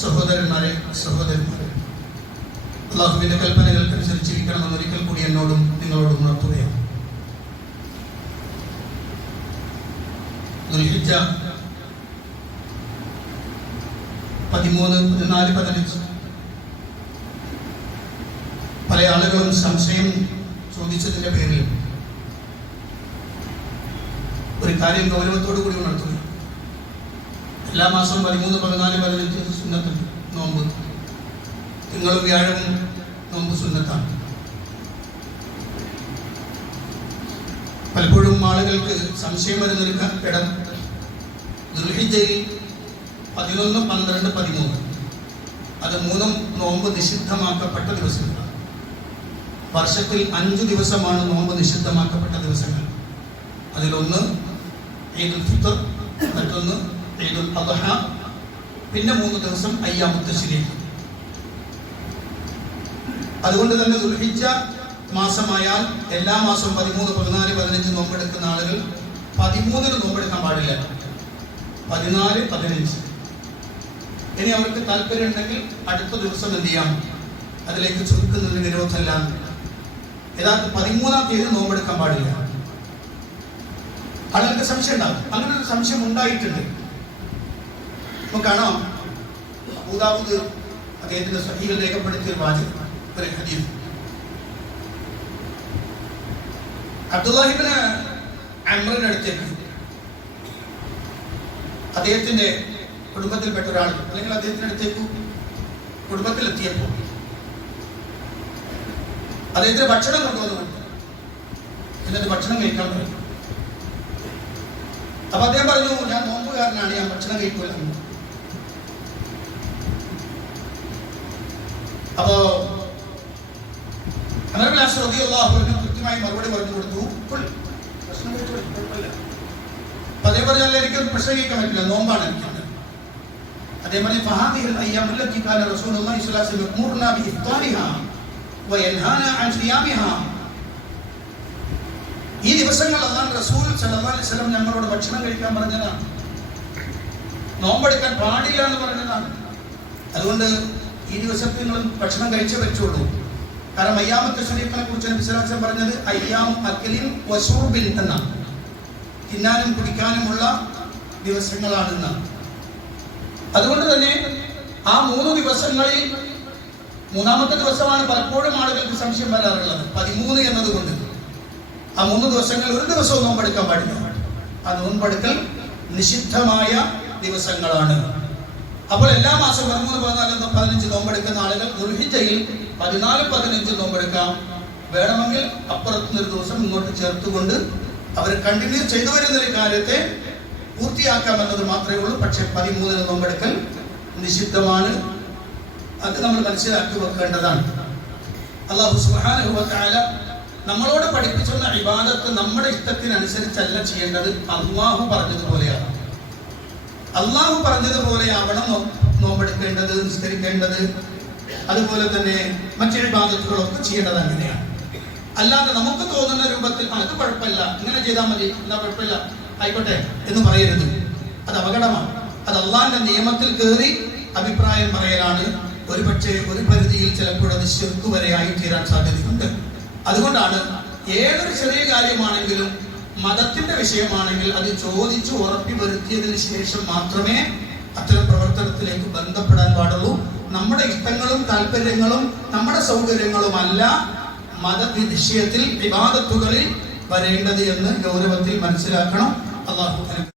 സഹോദരന്മാരെ, അള്ളാഹുവിന്റെ കൽപ്പനകൾക്കനുസരിച്ച് ജീവിക്കണമെന്ന് ഒരിക്കൽ കൂടി എന്നോടും നിങ്ങളോടും ഉണർത്തുകയാണ്. ദുൽഹിജ്ജ 13, 14, 15 പല ആളുകളും സംശയം ചോദിച്ചതിന്റെ പേരിൽ ഒരു കാര്യം ഗൗരവത്തോടു കൂടി ഉണർത്തുക. എല്ലാ മാസം 13, 14, 15 സുന്നത്തുണ്ട്. നോമ്പ് തിങ്കളും വ്യാഴവും നോമ്പ് സുന്നത്താണ്. പലപ്പോഴും ആളുകൾക്ക് സംശയം വരുന്നൊരു ഇടം ദുൽഹിജ്ജയിൽ 11, 12, 13 അത് 3 നോമ്പ് നിഷിദ്ധമാക്കപ്പെട്ട ദിവസങ്ങളാണ്. വർഷത്തിൽ 5 ദിവസമാണ് നോമ്പ് നിഷിദ്ധമാക്കപ്പെട്ട ദിവസങ്ങൾ. അതിലൊന്ന് ഈദുൽ ഫിത്ർ, മറ്റൊന്ന് ഈദുൽ അദ്ഹ, പിന്നെ 3 ദിവസം അയ്യാമുത്ത് തശ്രീഖ്. അതുകൊണ്ട് തന്നെ ദുൽഹിജ്ജ മാസമായാൽ എല്ലാ മാസവും 13, 14, 15 നോമ്പെടുക്കുന്ന ആളുകൾ 13 നോമ്പെടുക്കാൻ പാടില്ല. 14, 15 ഇനി അവർക്ക് താല്പര്യം ഉണ്ടെങ്കിൽ അടുത്ത ദിവസം എന്ത് ചെയ്യാം, അതിലേക്ക് ചുരുക്കുന്നതിന് വിരോധമല്ല. യഥാർത്ഥ 13-ാം തീയതി നോമ്പെടുക്കാൻ പാടില്ല. ആളുകൾക്ക് സംശയം ഉണ്ടാകും. അങ്ങനെ ഒരു സംശയം ഉണ്ടായിട്ടുണ്ട്. നമുക്ക് കാണാം, അബൂ ദാവൂദ് അദ്ദേഹത്തിന്റെ സ്വഹീഹിൽ രേഖപ്പെടുത്തിയ ഒരു വാചകം, ഒരു ഹദീസ്. അബ്ദുല്ലാഹി ഇബ്നു അംറിന്റെ അടുത്തേക്ക് അദ്ദേഹത്തിന്റെ കുടുംബത്തിൽപ്പെട്ട ഒരാൾ, അല്ലെങ്കിൽ അദ്ദേഹത്തിന്റെ അടുത്തേക്ക് കുടുംബത്തിലെത്തിയപ്പോൾ അദ്ദേഹത്തിന് ഭക്ഷണം കൊണ്ടുവന്നു. എന്നിട്ട് ഭക്ഷണം കഴിക്കാൻ പറഞ്ഞു. അപ്പൊ അദ്ദേഹം പറഞ്ഞു, ഞാൻ നോമ്പുകാരനാണ്, ഞാൻ ഭക്ഷണം കഴിക്കൂല. അപ്പോ കൃത്യമായി മറുപടി പറഞ്ഞു കൊടുത്തു, ഭക്ഷണം കഴിച്ചു, കുഴപ്പമില്ല. അപ്പൊ അതേ പറഞ്ഞാൽ എനിക്ക് ഭക്ഷണം കഴിക്കാൻ പറ്റില്ല, നോമ്പാണ് എനിക്ക്. അതേ പറഞ്ഞ ഈ ദിവസങ്ങൾ അല്ലാഹു റസൂൽ സല്ലല്ലാഹു അലൈഹി വസല്ലം ഞങ്ങളോട് ഭക്ഷണം കഴിക്കാൻ പറഞ്ഞതാണ്, നോമ്പെടുക്കാൻ പാടില്ല എന്ന് പറഞ്ഞതാണ്. അതുകൊണ്ട് ഈ ദിവസത്തിൽ നിങ്ങൾ ഭക്ഷണം കഴിച്ചേ പറ്റുള്ളൂ. കാരണം അയ്യാമത്തെ ശരീഫിനെ കുറിച്ച് നബി സല്ലല്ലാഹു അലൈഹി വസല്ലം പറഞ്ഞത് അയ്യാം അക്കലിൻ വശൂർബിൻ എന്നാണ്, തിന്നാനും കുടിക്കാനുമുള്ള ദിവസങ്ങളാണെന്നാണ്. അതുകൊണ്ട് തന്നെ ആ 3 ദിവസങ്ങളിൽ 3-ാമത്തെ ദിവസമാണ് പലപ്പോഴും ആളുകൾക്ക് സംശയം വരാറുള്ളത്, 13 എന്നതുകൊണ്ട്. ആ 3 ദിവസങ്ങൾ ഒരു ദിവസവും നോമ്പെടുക്കാൻ പാടില്ല. ആ നോമ്പെടുക്കൽ നിഷിദ്ധമായ ദിവസങ്ങളാണ്. അപ്പോൾ എല്ലാ മാസവും 13, 14, 15 നോമ്പെടുക്കുന്ന ആളുകൾ ദുൽഹിജ്ജയിൽ 14, 15 നോമ്പെടുക്കാം. വേണമെങ്കിൽ അപ്പുറത്തുനിന്നൊരു ദിവസം ഇങ്ങോട്ട് ചേർത്തുകൊണ്ട് അവർ കണ്ടിന്യൂ ചെയ്തു വരുന്ന ഒരു കാര്യത്തെ പൂർത്തിയാക്കാമെന്നത് മാത്രമേ ഉള്ളൂ. പക്ഷെ 13 നോമ്പെടുക്കൽ നിഷിദ്ധമാണ്. അത് നമ്മൾ മനസ്സിലാക്കി വെക്കേണ്ടതാണ്. അല്ലാഹു സുബ്ഹാനഹു വ തആല നമ്മളോട് പഠിപ്പിച്ചുള്ള ഇബാദത്ത് നമ്മുടെ ഇഷ്ടത്തിനനുസരിച്ചല്ല ചെയ്യേണ്ടത്, അല്ലാഹു പറഞ്ഞതുപോലെയാണ്. അല്ലാഹു പറഞ്ഞതുപോലെയാവണം നോമ്പെടുക്കേണ്ടത്, നിസ്കരിക്കേണ്ടത്, അതുപോലെ തന്നെ മറ്റു ഇബാദത്തുകളൊക്കെ ചെയ്യേണ്ടത് അങ്ങനെയാണ്. അല്ലാതെ നമുക്ക് തോന്നുന്ന രൂപത്തിൽ അത് കുഴപ്പമില്ല, ഇങ്ങനെ ചെയ്താൽ മതി, എന്താ കുഴപ്പമില്ല, ആയിക്കോട്ടെ എന്ന് പറയരുത്. അത് അപകടമാണ്. അത് അള്ളാഹിന്റെ നിയമത്തിൽ കയറി അഭിപ്രായം പറയലാണ്. ഒരുപക്ഷെ ഒരു പരിധിയിൽ ചിലപ്പോഴത് ശിർക്ക് വരെയായി തീരാൻ സാധ്യതയുണ്ട്. അതുകൊണ്ടാണ് ഏതൊരു ചെറിയ കാര്യമാണെങ്കിലും മതത്തിന്റെ വിഷയമാണെങ്കിൽ അത് ചോദിച്ചു ഉറപ്പി വരുത്തിയതിന് ശേഷം മാത്രമേ അത്തരം പ്രവർത്തനത്തിലേക്ക് ബന്ധപ്പെടാൻ പാടുള്ളൂ. നമ്മുടെ ഇഷ്ടങ്ങളും താല്പര്യങ്ങളും നമ്മുടെ സൗകര്യങ്ങളുമല്ല മത വിഷയത്തിൽ ഇബാദത്തുകളിൽ വരേണ്ടത് എന്ന് ഗൗരവത്തിൽ മനസ്സിലാക്കണം. അല്ലാഹു